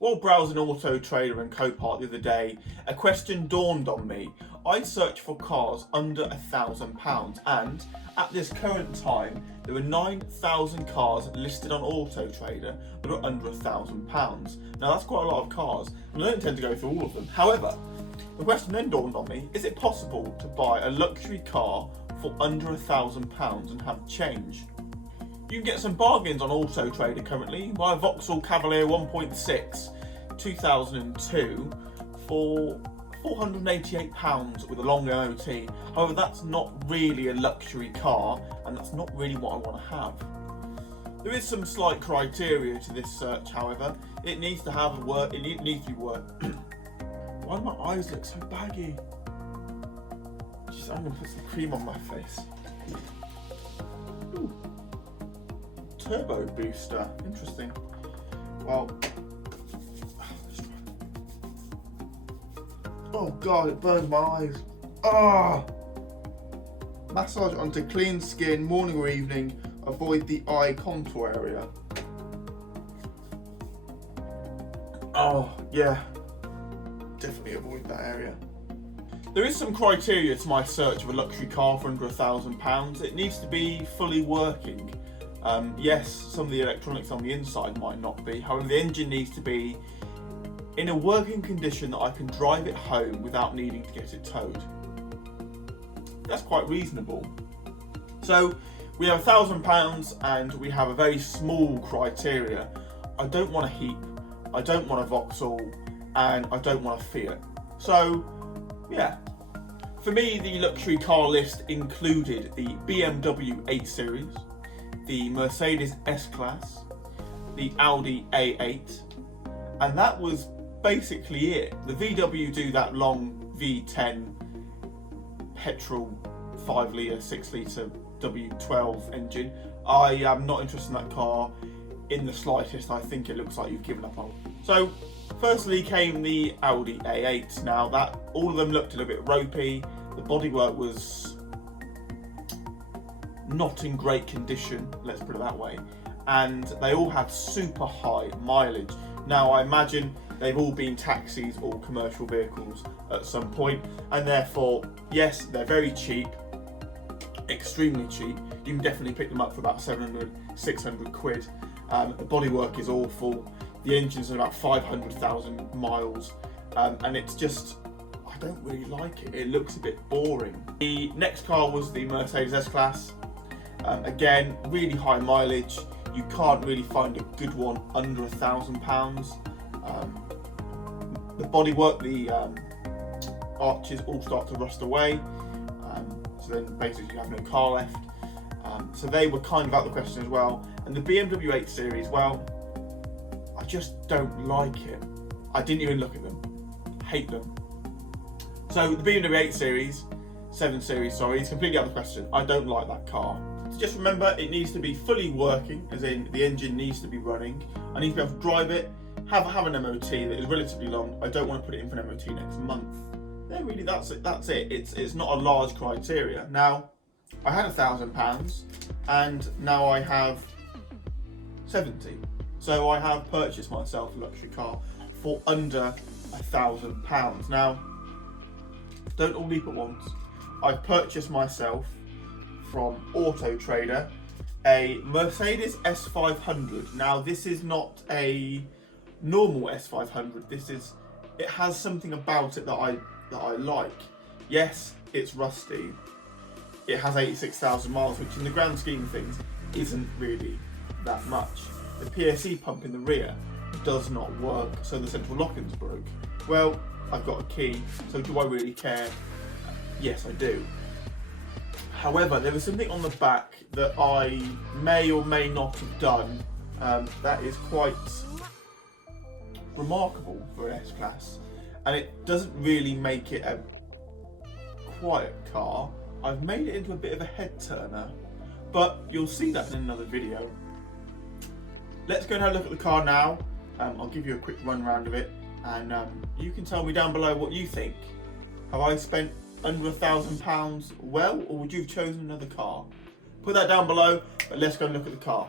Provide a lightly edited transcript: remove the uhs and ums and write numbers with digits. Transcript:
While browsing Auto Trader and Copart the other day, a question dawned on me. I searched for cars under £1,000 and at this current time there are 9,000 cars listed on Auto Trader that are under £1,000. Now that's quite a lot of cars and I don't intend to go through all of them. However, the question then dawned on me, is it possible to buy a luxury car for under £1,000 and have change? You can get some bargains on Auto Trader currently. Buy a Vauxhall Cavalier 1.6 2002 for £488 with a long MOT. However, that's not really a luxury car and that's not really what I want to have. There is some slight criteria to this search, however. It needs to have work. It needs to be work. Why do my eyes look so baggy? I'm gonna put some cream on my face. Ooh. Turbo booster, interesting. Well, oh god, it burns my eyes. Ah! Massage onto clean skin, morning or evening. Avoid the eye contour area. Oh yeah, definitely avoid that area. There is some criteria to my search of a luxury car for under £1,000. It needs to be fully working. Yes, some of the electronics on the inside might not be. However, the engine needs to be in a working condition that I can drive it home without needing to get it towed. That's quite reasonable. So we have £1,000 and we have a very small criteria. I don't want a Heap, I don't want a Vauxhall, and I don't want a Fiat. So yeah, for me the luxury car list included the BMW 8 Series, the Mercedes S-Class, the Audi A8, and that was basically it. The VW do that long V10 petrol 5 litre, 6 litre W12 engine. I am not interested in that car in the slightest. I think it looks like you've given up on it. So firstly came the Audi A8. Now that all of them looked a little bit ropey. The bodywork was not in great condition, let's put it that way, and they all had super high mileage. Now I imagine they've all been taxis or commercial vehicles at some point, and therefore yes, they're very cheap, extremely cheap. You can definitely pick them up for about 700, 600 quid. The bodywork is awful. The engine's about 500,000 miles, and it's just, I don't really like it. It looks a bit boring. The next car was the Mercedes S-Class. Again, really high mileage. You can't really find a good one under £1,000. The bodywork, the arches all start to rust away. So then basically you have no car left. So they were kind of out of the question as well. And the BMW 8 Series, well, I just don't like it. I didn't even look at them. Hate them. So the BMW 8 Series, 7 Series, sorry, is completely out of the question. I don't like that car. So just remember, it needs to be fully working, as in the engine needs to be running. I need to be able to drive it, have an MOT that is relatively long. I don't want to put it in for an MOT next month. Yeah, really, that's it. It's not a large criteria. Now, I had £1,000 and now I have 70. So I have purchased myself a luxury car for under £1,000. Now, don't all leap at once. I've purchased myself from Auto Trader a Mercedes S500. Now this is not a normal S500. It has something about it that I like. Yes, it's rusty. It has 86,000 miles, which in the grand scheme of things isn't really that much. The PSE pump in the rear does not work, so the central lock-in's broke. Well, I've got a key, so do I really care? Yes, I do. However, there is something on the back that I may or may not have done that is quite remarkable for an S-Class, and it doesn't really make it a quiet car. I've made it into a bit of a head turner, but you'll see that in another video. Let's go and have a look at the car now. I'll give you a quick run round of it, and you can tell me down below what you think. Have I spent under £1,000 well, or would you have chosen another car? Put that down below, but let's go and look at the car.